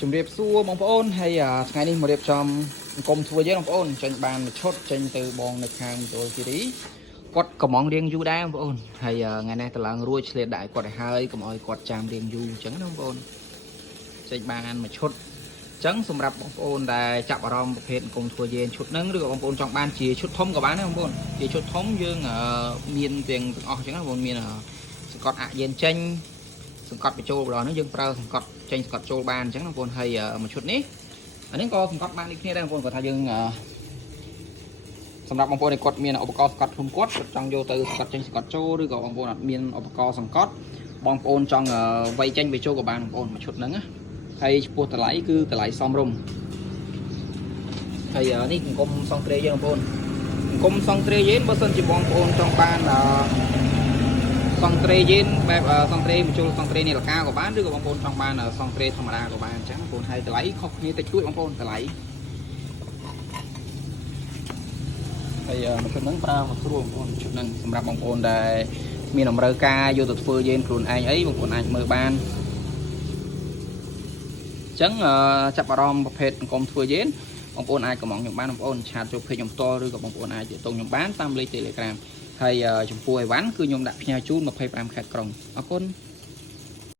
ជំរាបសួរបងប្អូនហើយថ្ងៃនេះមករៀបចំអង្គមធ្វើយើងបងប្អូនចេញបានមួយឈុតចេញទៅបងនៅខាងមណ្ឌលគិរីគាត់កំងរៀងយូរដែរបងប្អូនហើយថ្ងៃនេះតឡើងរួចឆ្លៀតដាក់គាត់ឲ្យហើយកុំឲ្យគាត់ចាំរៀងយូរអញ្ចឹងណាបងប្អូនចេញបានមួយឈុតអញ្ចឹងសម្រាប់បងប្អូនដែលចាប់អារម្មណ៍ប្រភេទអង្គមធ្វើយើងឈុតហ្នឹងឬក៏បងប្អូនចង់បានជាឈុតធំក៏បានដែរបងប្អូនជាឈុតធំយើងមានទាំងអស់អញ្ចឹងណាបងប្អូនមានសង្កត់អាក់យើងចេញសង្កត់បញ្ចូលម្ដងហ្នឹងយើងប្រើសង្កត់ចេញសង្កត់ចូលបានអញ្ចឹងបងប្អូនហើយមួយឈុតនេះអានេះក៏សង្កត់បានដូចគ្នាដែរបងប្អូនគាត់ថាយើងសម្រាប់បងប្អូនដែលគាត់មានឧបករណ៍សង្កត់ខ្លួនគាត់ចង់យកទៅសង្កត់ចេញសង្កត់ចូលឬក៏បងប្អូនអត់មានឧបករណ៍សង្កត់បងប្អូនចង់វាយចេញវាចូលក៏បានបងប្អូនមួយឈុតហ្នឹងណាហើយចំពោះតម្លៃគឺតម្លៃសមរម្យហើយនេះអង្គមសង្ត្រេយើងបងប្អូនអង្គមសង្ត្រេយើងបើសិនជាបងប្អូនចង់បានសង្ត្រេយើងបែបសង្ត្រេបញ្ចូលសង្ត្រេនាឡិកាក៏បានឬក៏បងប្អូនចង់បានសង្ត្រេធម្មតាក៏បានអញ្ចឹងបងប្អូនហើយតម្លៃខុសគ្នាតិចតួចបងប្អូនតម្លៃហើយមួយឈុតហ្នឹងប្រើមកស្រួលបងប្អូនឈុតហ្នឹងសម្រាប់បងប្អូនដែលមានតម្រូវការយកទៅធ្វើយើងខ្លួនឯងអីបងប្អូនអាចមើលបានអញ្ចឹងចាប់អារម្មណ៍ប្រភេទអង្គមធ្វើយើងបងប្អូនអាចកំងខ្ញុំបានបងប្អូនឆាតចូលពេកខ្ញុំផ្ទាល់ឬក៏បងប្អូនអាចទាក់ទងខ្ញុំបានតាមលេខ Telegram ហើយចំពោះអីវ៉ាន់គឺខ្ញុំដាក់ផ្ញើជូន25ខេត្តក្រុងអរគុណ